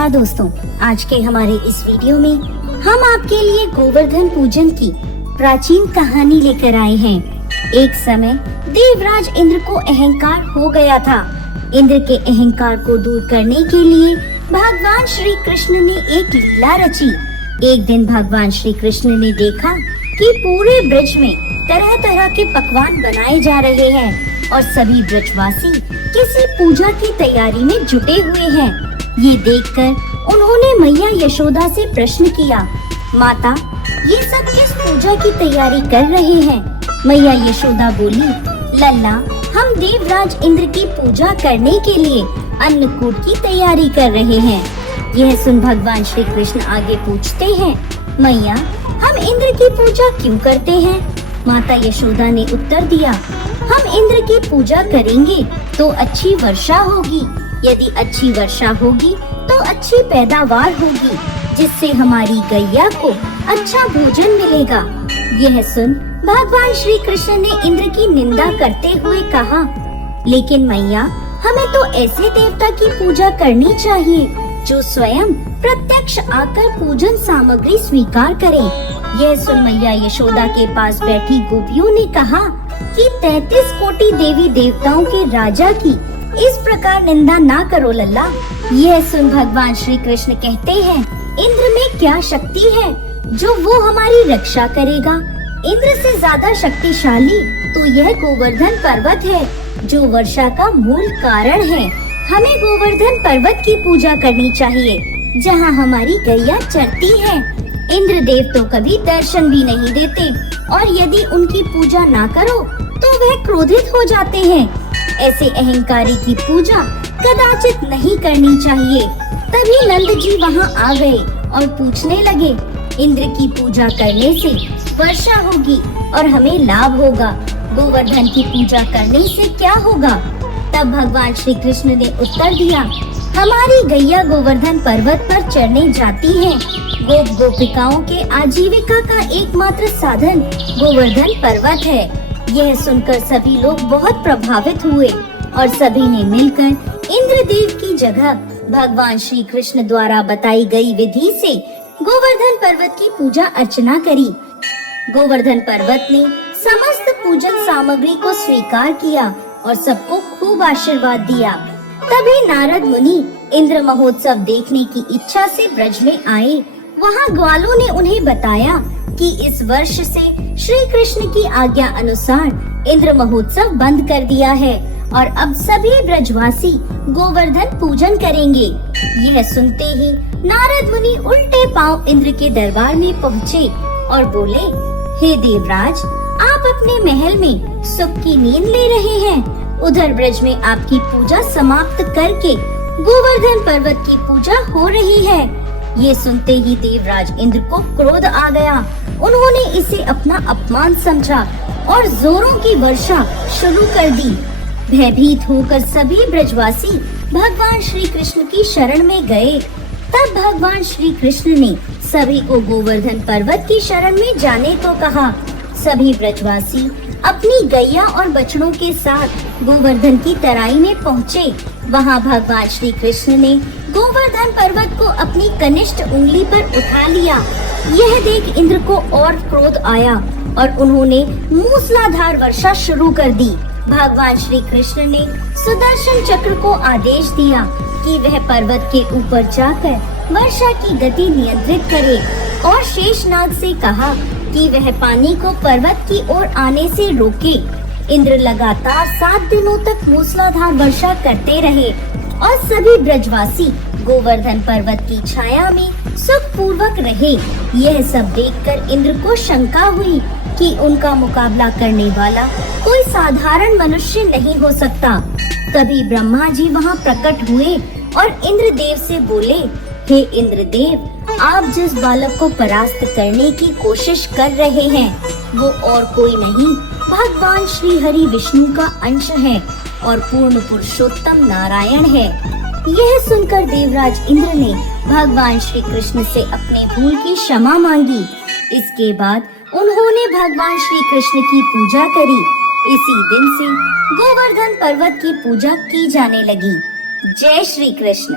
नमस्कार दोस्तों, आज के हमारे इस वीडियो में हम आपके लिए गोवर्धन पूजन की प्राचीन कहानी लेकर आए हैं। एक समय देवराज इंद्र को अहंकार हो गया था। इंद्र के अहंकार को दूर करने के लिए भगवान श्री कृष्ण ने एक लीला रची। एक दिन भगवान श्री कृष्ण ने देखा कि पूरे ब्रज में तरह तरह के पकवान बनाए जा रहे हैं और सभी ब्रजवासी किसी पूजा की तैयारी में जुटे हुए हैं। ये देखकर उन्होंने मैया यशोदा से प्रश्न किया, माता, ये सब किस पूजा की तैयारी कर रहे हैं? मैया यशोदा बोली, लल्ला, हम देवराज इंद्र की पूजा करने के लिए अन्नकूट की तैयारी कर रहे हैं। यह सुन भगवान श्री कृष्ण आगे पूछते हैं, मैया, हम इंद्र की पूजा क्यों करते हैं? माता यशोदा ने उत्तर दिया, हम इंद्र की पूजा करेंगे तो अच्छी वर्षा होगी। यदि अच्छी वर्षा होगी तो अच्छी पैदावार होगी, जिससे हमारी गैया को अच्छा भोजन मिलेगा। यह सुन भगवान श्री कृष्ण ने इंद्र की निंदा करते हुए कहा, लेकिन मैया, हमें तो ऐसे देवता की पूजा करनी चाहिए जो स्वयं प्रत्यक्ष आकर पूजन सामग्री स्वीकार करे। यह सुन मैया यशोदा के पास बैठी गोपियों ने कहा कि 33 कोटि देवी देवताओं के राजा की इस प्रकार निंदा ना करो लल्ला। यह सुन भगवान श्री कृष्ण कहते हैं, इंद्र में क्या शक्ति है जो वो हमारी रक्षा करेगा? इंद्र से ज्यादा शक्तिशाली तो यह गोवर्धन पर्वत है जो वर्षा का मूल कारण है। हमें गोवर्धन पर्वत की पूजा करनी चाहिए जहाँ हमारी गैया चरती है। इंद्र देव तो कभी दर्शन भी नहीं देते और यदि उनकी पूजा ना करो तो वह क्रोधित हो जाते हैं। ऐसे अहंकारी की पूजा कदाचित नहीं करनी चाहिए। तभी नंद जी वहाँ आ गए और पूछने लगे, इंद्र की पूजा करने से वर्षा होगी और हमें लाभ होगा, गोवर्धन की पूजा करने से क्या होगा? तब भगवान श्री कृष्ण ने उत्तर दिया, हमारी गैया गोवर्धन पर्वत पर चढ़ने जाती है। गोप गोपिकाओं के आजीविका का एकमात्र साधन गोवर्धन पर्वत है। यह सुनकर सभी लोग बहुत प्रभावित हुए और सभी ने मिलकर इंद्रदेव की जगह भगवान श्री कृष्ण द्वारा बताई गई विधि से गोवर्धन पर्वत की पूजा अर्चना करी। गोवर्धन पर्वत ने समस्त पूजन सामग्री को स्वीकार किया और सबको खूब आशीर्वाद दिया। तभी नारद मुनि इंद्र महोत्सव देखने की इच्छा से ब्रज में आए। वहाँ ग्वालों ने उन्हें बताया कि इस वर्ष से श्री कृष्ण की आज्ञा अनुसार इंद्र महोत्सव बंद कर दिया है और अब सभी ब्रजवासी गोवर्धन पूजन करेंगे। यह सुनते ही नारद मुनि उल्टे पांव इंद्र के दरबार में पहुँचे और बोले, हे देवराज, आप अपने महल में सुख की नींद ले रहे हैं। उधर ब्रज में आपकी पूजा समाप्त करके गोवर्धन पर्वत की पूजा हो रही है। ये सुनते ही देवराज इंद्र को क्रोध आ गया। उन्होंने इसे अपना अपमान समझा और जोरों की वर्षा शुरू कर दी। भयभीत होकर सभी ब्रजवासी भगवान श्री कृष्ण की शरण में गए। तब भगवान श्री कृष्ण ने सभी को गोवर्धन पर्वत की शरण में जाने को कहा। सभी ब्रजवासी अपनी गैया और बछड़ों के साथ गोवर्धन की तराई में पहुँचे। वहाँ भगवान श्री कृष्ण ने गोवर्धन पर्वत को अपनी कनिष्ठ उंगली पर उठा लिया। यह देख इंद्र को और क्रोध आया और उन्होंने मूसलाधार वर्षा शुरू कर दी। भगवान श्री कृष्ण ने सुदर्शन चक्र को आदेश दिया कि वह पर्वत के ऊपर जाकर वर्षा की गति नियंत्रित करे और शेषनाग से कहा कि वह पानी को पर्वत की ओर आने से रोके। इंद्र लगातार 7 दिनों तक मूसलाधार वर्षा करते रहे और सभी ब्रजवासी गोवर्धन पर्वत की छाया में सुख पूर्वक रहे। यह सब देखकर इंद्र को शंका हुई कि उनका मुकाबला करने वाला कोई साधारण मनुष्य नहीं हो सकता। तभी ब्रह्मा जी वहाँ प्रकट हुए और इंद्रदेव से बोले, हे इंद्रदेव, आप जिस बालक को परास्त करने की कोशिश कर रहे हैं वो और कोई नहीं, भगवान श्री हरि विष्णु का अंश है और पूर्ण पुरुषोत्तम नारायण है। यह सुनकर देवराज इंद्र ने भगवान श्री कृष्ण से अपने भूल की क्षमा मांगी। इसके बाद उन्होंने भगवान श्री कृष्ण की पूजा करी। इसी दिन से गोवर्धन पर्वत की पूजा की जाने लगी। जय श्री कृष्ण।